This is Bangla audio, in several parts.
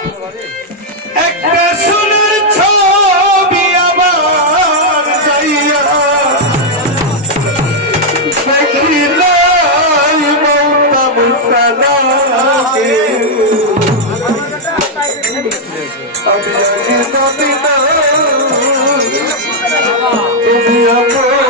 একটা সোনার ছবি আমার যাইয়া দেখিলাই মৌতা মুসালাকে আমি আগে জানি না তুমি আমার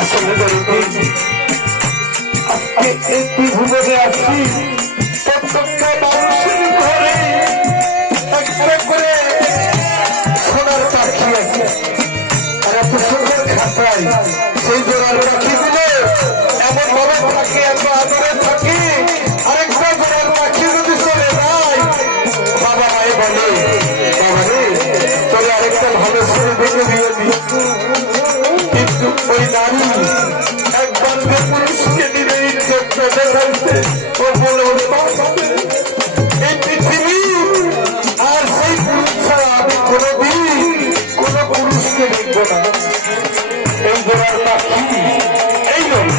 আসলে আজকে একটি ভুলে আসছি প্রত্যেকটা মানুষের ঘরে একটা করে সোনার পাখি আছে আর এত সুন্দর খাতায় সেই জোড়ার পাখিগুলো এমন ভাবে থাকে এত আদরে থাকে আরেকটা জোড়ার পাখি যদি চলে যায় বাবা মায়ে বলে বাবা রে চলে আরেকটা ভালো ছেলে দেখে দিয়ে দিই কিন্তু ওই নারী একবার যে পুরুষকে দিলে ইজ্জতটা দেখাইছে ও বলে এই পৃথিবী আর সেই পুরুষ ছাড়া আমি কোনোদিন কোনো পুরুষকে দেখবো না এই জোড়ার পাখি এই জন্য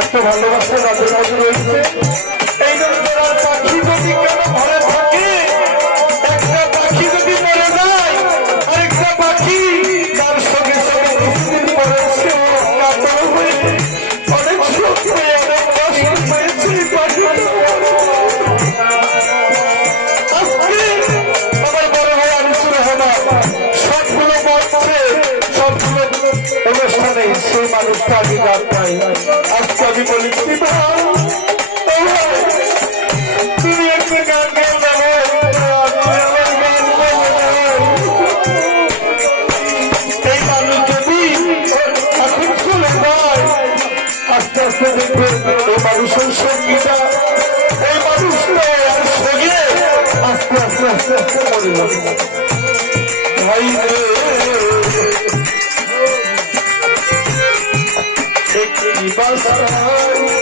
এত ভালোবাসা তাদের মধ্যে রয়েছে এই জন্য জোড়ার পাখি যদি কেন ঘরে থাকে একটা পাখি যদি মরে যায় আরেকটা পাখি তার সঙ্গে সঙ্গে কিছুদিন পরে সেও কাতর হয়ে অনেক শোক হয়ে অনেক কষ্ট পেয়েছে আজকে আমার বড় ভাই আমি শুরু হলো সবগুলো মরছে সবগুলো অনুষ্ঠানে সেই মানুষটা আমি গান পাই আজকে আমি বলি তুমি একটা গান গেয়ে দেবো এই মানুষ যদি এখন চলে যায় আস্তে আস্তে দেখবে এই মানুষের সঙ্গীটা এই মানুষটা আর সঙ্গে আস্তে আস্তে আস্তে আস্তে মরে যাবে ভাই রে একটি বাসায়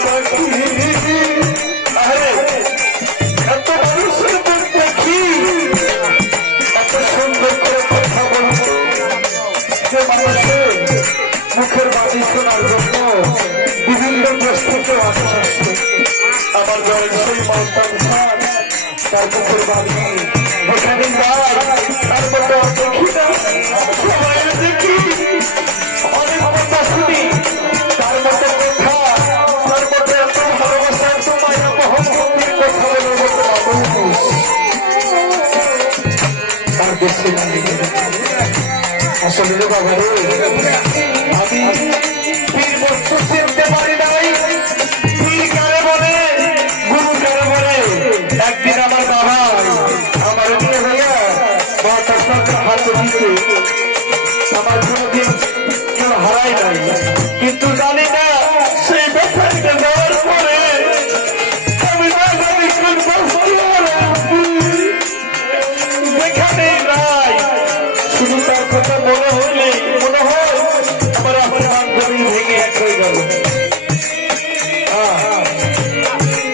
পাখি একদিন খালি এত মানুষের দেখি এত সুন্দর করে কথা বলতো যে মানুষের মুখের বাণী শোনার জন্য বিভিন্ন দেশ থেকে মানুষ আসছে আমার জয়ের সেই মালতান খান তার মুখের বাণী যেখানে যায় তার মধ্যে দেখি না সবাই দেখি অনেক কথা শুনি তার মধ্যে কথা তার মধ্যে এত ভালোবাসা এত মায়া মহব্বতের কথা বলার মতো মানুষ তার দেশে আসলে রে বাবা রে আমি 3 বছর চিনতে পারি নাই পীর কারে বলে গুরু কারে বলে একদিন আমার বাবা আমার এখানে ভাইয়া হাতে দিতে আমার কোনোদিন কেউ হারাই নাই কিন্তু জানি না সেই বেচারিকে যাওয়ার পরে আমি যেখানে নাই শুধু তার কথা মনে হইলে মনে হয় আমার আমার বান্ধবী ভেঙে এক হয়ে গেল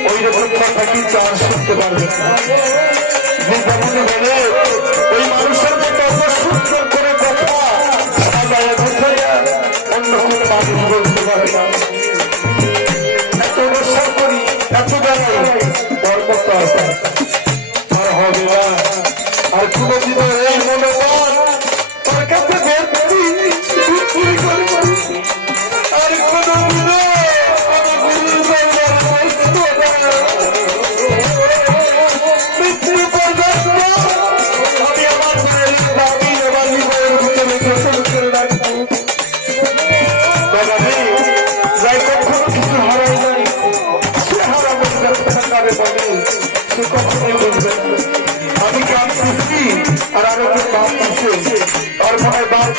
ওই রকম কথা কিন্তু আর শুনতে পারবে না যেমন বলে ওই মানুষের মতো অত সুন্দর করে কথা সাজায় অন্য কোনো মানুষ বলতে পারে না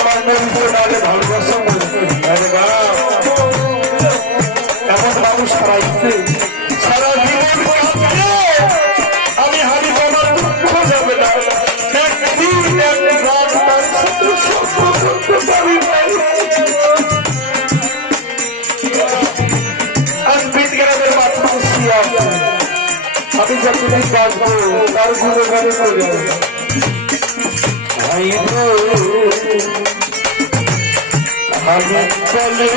আমার মেয়ে আগে ভালোবাসা বলতে আরে বাপ এমন মানুষ হারাইছে সারা জীবন আমি হারি বাবার দুঃখ যাবে না একদিন এক রাত তার সাথে সম্পর্ক করতে পারি নাই আজ বিদ্যালয়ের মাত্র শিয়া আমি যতদিন বাঁচবো তার গুলো গাড়ি করে ভাই আমি চলে